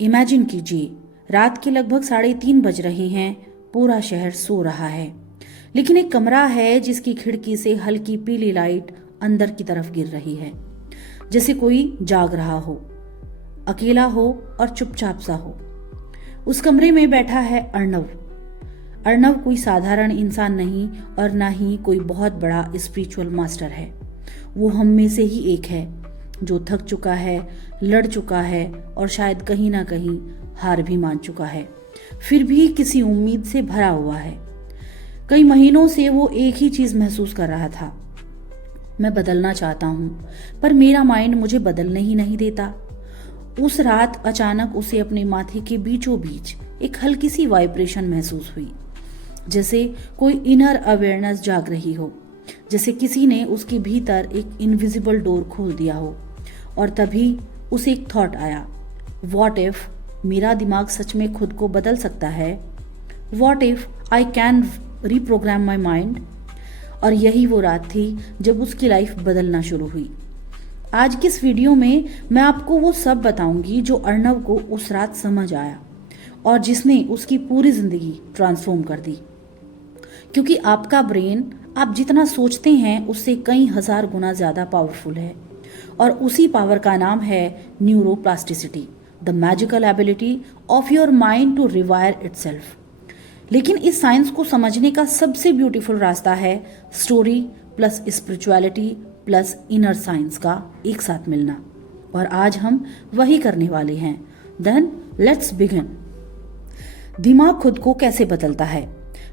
Imagine कीजिए, रात के लगभग 3:30 बज रहे हैं। पूरा शहर सो रहा है, लेकिन एक कमरा है जिसकी खिड़की से हल्की पीली लाइट अंदर की तरफ गिर रही है, जैसे कोई जाग रहा हो, अकेला हो और चुपचाप सा हो। उस कमरे में बैठा है अर्णव। अर्णव कोई साधारण इंसान नहीं और ना ही कोई बहुत बड़ा स्पिरिचुअल मास्टर है। वो हम में से ही एक है, जो थक चुका है, लड़ चुका है और शायद कहीं ना कहीं हार भी मान चुका है, फिर भी किसी उम्मीद से भरा हुआ है। कई महीनों से वो एक ही चीज महसूस कर रहा था, मैं बदलना चाहता हूं, पर मेरा माइंड मुझे बदलने ही नहीं देता। उस रात अचानक उसे अपने माथे के बीचों बीच एक हल्की सी वाइब्रेशन महसूस हुई, जैसे कोई इनर अवेयरनेस जाग रही हो, जैसे किसी ने उसके भीतर एक इनविजिबल डोर खोल दिया हो। और तभी उसे एक थॉट आया, व्हाट इफ मेरा दिमाग सच में खुद को बदल सकता है? What if I can reprogram my mind? और यही वो रात थी जब उसकी लाइफ बदलना शुरू हुई। आज की इस वीडियो में मैं आपको वो सब बताऊंगी जो अर्णव को उस रात समझ आया और जिसने उसकी पूरी जिंदगी ट्रांसफॉर्म कर दी। क्योंकि आपका ब्रेन आप जितना सोचते हैं उससे कई हजार गुना ज्यादा पावरफुल है, और उसी पावर का नाम है neuroplasticity, the magical ability of your mind to rewire itself. लेकिन इस साइंस को समझने का सबसे ब्यूटीफुल रास्ता है story plus spirituality plus inner science का एक साथ मिलना, और आज हम वही करने वाले हैं। Then let's begin. दिमाग खुद को कैसे बदलता है?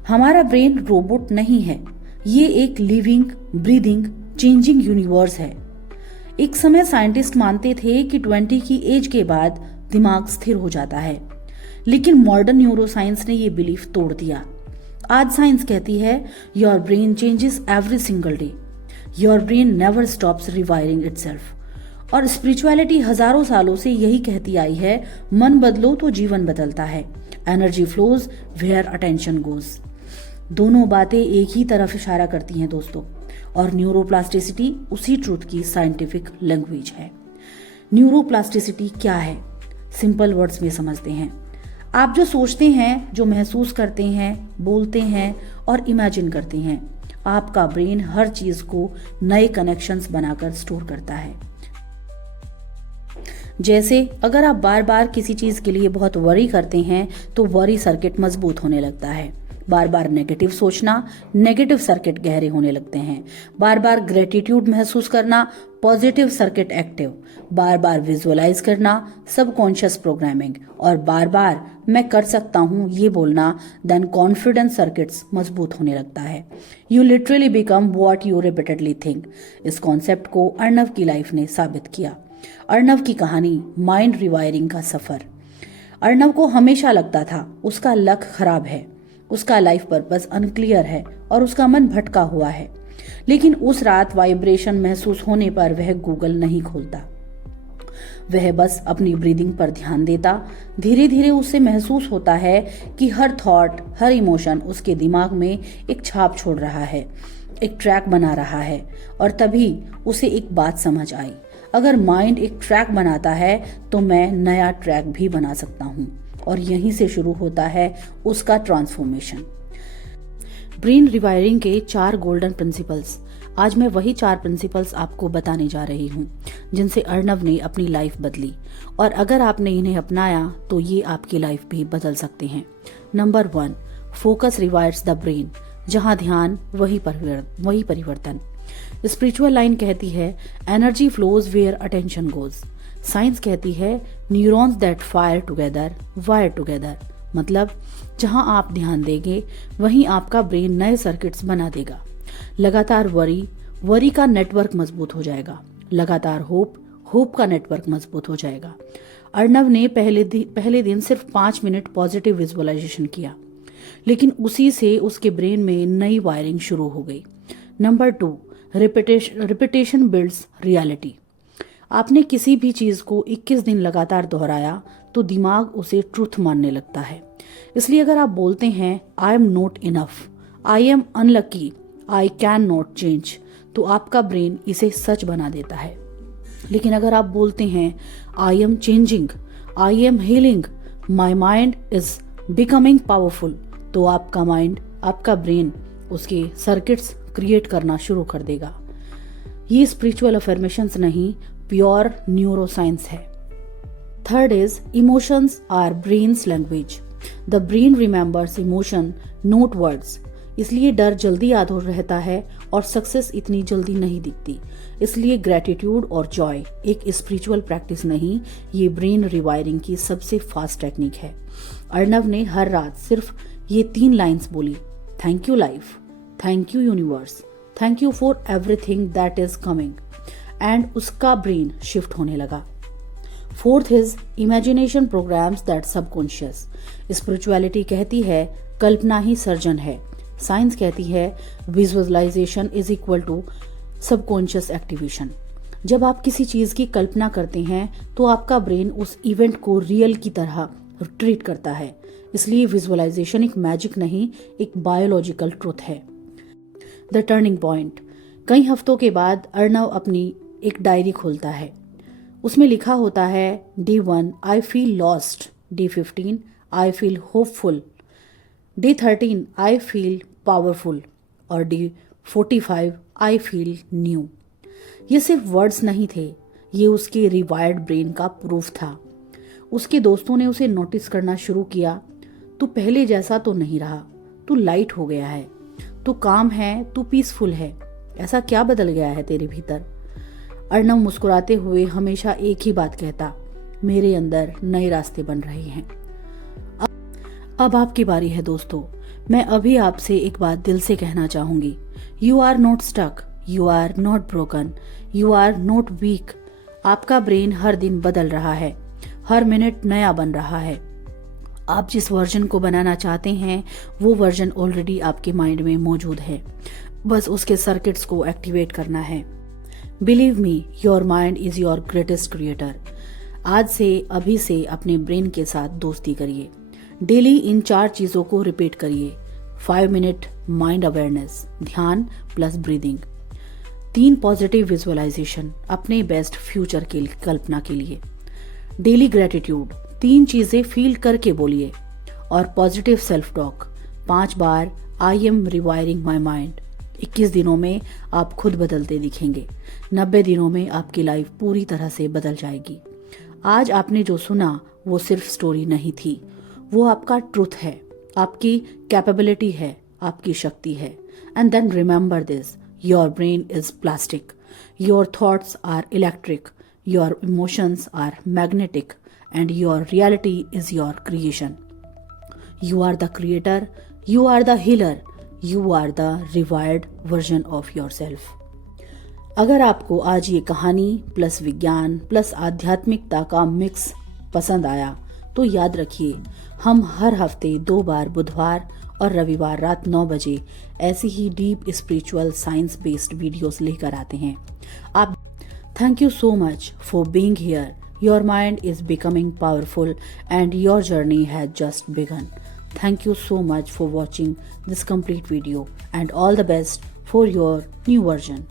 हमारा ब्रेन रोबोट नहीं है, ये एक लिविंग ब्रीदिंग चेंजिंग यूनिवर्स है। एक समय साइंटिस्ट मानते थे कि 20 की एज के बाद दिमाग स्थिर हो जाता है, लेकिन मॉडर्न न्यूरोसाइंस ने ये बिलीफ तोड़ दिया। आज साइंस कहती है your brain changes every single day, your brain never stops rewiring itself. और स्पिरिचुअलिटी हजारों सालों से यही कहती आई है, मन बदलो तो जीवन बदलता है, energy flows where attention goes. दोनों बातें एक ही तरफ इशारा करती हैं दोस्तों, और न्यूरोप्लास्टिसिटी उसी ट्रूथ की साइंटिफिक लैंग्वेज है। न्यूरोप्लास्टिसिटी क्या है? सिंपल वर्ड्स में समझते हैं। आप जो सोचते हैं, जो महसूस करते हैं, बोलते हैं और इमेजिन करते हैं, आपका ब्रेन हर चीज को नए कनेक्शंस बनाकर स्टोर करता है। जैसे अगर आप बार बार किसी चीज के लिए बहुत वरी करते हैं तो वरी सर्किट मजबूत होने लगता है। बार बार नेगेटिव सोचना, नेगेटिव सर्किट गहरे होने लगते हैं। बार बार ग्रेटिट्यूड महसूस करना, पॉजिटिव सर्किट एक्टिव। बार बार विजुअलाइज करना, सबकॉन्शियस प्रोग्रामिंग। और बार बार मैं कर सकता हूँ ये बोलना, देन कॉन्फिडेंस सर्किट्स मजबूत होने लगता है। You literally become what you repeatedly think. इस कॉन्सेप्ट को अर्णव की लाइफ ने साबित किया। अर्णव की कहानी, माइंड रिवायरिंग का सफर। अर्णव को हमेशा लगता था उसका लक खराब है, उसका लाइफ पर्पस अनक्लियर है और उसका मन भटका हुआ है। लेकिन उस रात वाइब्रेशन महसूस होने पर वह गूगल नहीं खोलता, वह बस अपनी ब्रीदिंग पर ध्यान देता। धीरे धीरे उससे महसूस होता है कि हर थॉट, हर इमोशन उसके दिमाग में एक छाप छोड़ रहा है, एक ट्रैक बना रहा है। और तभी उसे एक बात समझ आई, अगर माइंड एक ट्रैक बनाता है तो मैं नया ट्रैक भी बना सकता हूँ। और यहीं से शुरू होता है उसका ट्रांसफॉर्मेशन। ब्रेन रिवायरिंग के 4 गोल्डन प्रिंसिपल्स। आज मैं वही 4 प्रिंसिपल्स आपको बताने जा रही हूँ जिनसे अर्णव ने अपनी लाइफ बदली, और अगर आपने इन्हें अपनाया तो ये आपकी लाइफ भी बदल सकते हैं। Number 1, focus rewires the brain. जहाँ ध्यान वही परिवर्तन। स्पिरिचुअल लाइन कहती है energy flows where attention goes. Science कहती है neurons that fire together wire together. मतलब जहां आप ध्यान देंगे वहीं आपका ब्रेन नए सर्किट्स बना देगा। लगातार वरी का नेटवर्क मजबूत हो जाएगा। लगातार होप का नेटवर्क मजबूत हो जाएगा। अर्णव ने पहले दिन सिर्फ 5 मिनट पॉजिटिव विजुअलाइजेशन किया, लेकिन उसी से उसके ब्रेन में नई वायरिंग शुरू हो गई। Number 2, repetition builds reality. आपने किसी भी चीज को 21 दिन लगातार दोहराया तो दिमाग उसे ट्रूथ मानने लगता है। इसलिए अगर आप बोलते हैं I am not enough, I am unlucky, I can not change, तो आपका ब्रेन इसे सच बना देता है। लेकिन अगर आप बोलते हैं I am changing, I am healing, my mind is becoming powerful, तो आपका माइंड, आपका ब्रेन उसके सर्किट्स क्रिएट करना शुरू कर देगा। ये स्पिरिचुअल अफर्मेशंस नहीं, प्योर न्यूरोसाइंस है। Third is emotions are brain's language. The brain remembers emotion not words. इसलिए डर जल्दी याद हो रहता है और सक्सेस इतनी जल्दी नहीं दिखती। इसलिए ग्रेटिट्यूड और जॉय एक स्पिरिचुअल प्रैक्टिस नहीं, ये ब्रेन रिवायरिंग की सबसे फास्ट टेक्निक है। अर्णव ने हर रात सिर्फ ये 3 लाइन्स बोली, thank you life, thank you universe, thank you for everything that is coming, and उसका ब्रेन शिफ्ट होने लगा। Fourth is imagination programs that subconscious. Spirituality कहती है कल्पना ही सर्जन है, साइंस कहती है visualisation is equal to subconscious activation. जब आप किसी चीज की कल्पना करते हैं तो आपका ब्रेन उस इवेंट को रियल की तरह ट्रीट करता है। इसलिए विजुअलाइजेशन एक मैजिक नहीं, एक बायोलॉजिकल ट्रुथ है। The turning point. कई हफ्तों के बाद अर्णव अपनी एक डायरी खोलता है। उसमें लिखा होता है Day 1 I feel lost, Day 15 I feel hopeful, Day 13 I feel powerful और Day 45 आई फील न्यू। ये सिर्फ वर्ड्स नहीं थे, ये उसके रिवायर्ड ब्रेन का प्रूफ था। उसके दोस्तों ने उसे नोटिस करना शुरू किया, तू पहले जैसा तो नहीं रहा, तू लाइट हो गया है, तू काम है, तू पीसफुल है, ऐसा क्या बदल गया है तेरे भीतर। अर्णव मुस्कुराते हुए हमेशा एक ही बात कहता, मेरे अंदर नए रास्ते बन रहे हैं। अब आपकी बारी है दोस्तों। मैं अभी आपसे एक बात दिल से कहना चाहूंगी, you are not stuck, you are not broken, you are not weak. आपका ब्रेन हर दिन बदल रहा है, हर मिनट नया बन रहा है। आप जिस वर्जन को बनाना चाहते हैं वो वर्जन ऑलरेडी आपके माइंड में मौजूद है, बस उसके सर्किट्स को एक्टिवेट करना है। Believe me, your mind is your greatest creator. आज से, अभी से अपने ब्रेन के साथ दोस्ती करिए। डेली इन 4 चीजों को रिपीट करिए। 5 मिनट माइंड अवेयरनेस, ध्यान प्लस ब्रीदिंग। 3 पॉजिटिव विजुअलाइजेशन, अपने बेस्ट फ्यूचर की कल्पना के लिए। डेली ग्रेटिट्यूड, 3 चीजें फील करके बोलिए। और positive self talk, 5 bar I am rewiring my mind. 21 दिनों में आप खुद बदलते दिखेंगे। 90 दिनों में आपकी लाइफ पूरी तरह से बदल जाएगी। आज आपने जो सुना वो सिर्फ स्टोरी नहीं थी, वो आपका ट्रुथ है, आपकी कैपेबिलिटी है, आपकी शक्ति है। And then remember this, your brain is plastic, your thoughts are electric, your emotions are magnetic, and your reality is your creation. You are the creator, you are the healer, you are the rewired version of yourself. अगर आपको आज ये कहानी plus विज्ञान plus आध्यात्मिकता का mix पसंद आया तो याद रखिए, हम हर हफ्ते 2 बार बुधवार और रविवार रात 9 बजे ऐसी ही deep spiritual science based videos लेकर आते हैं। आप thank you so much for being here. Your mind is becoming powerful and your journey has just begun. Thank you so much for watching this complete video and all the best for your new version.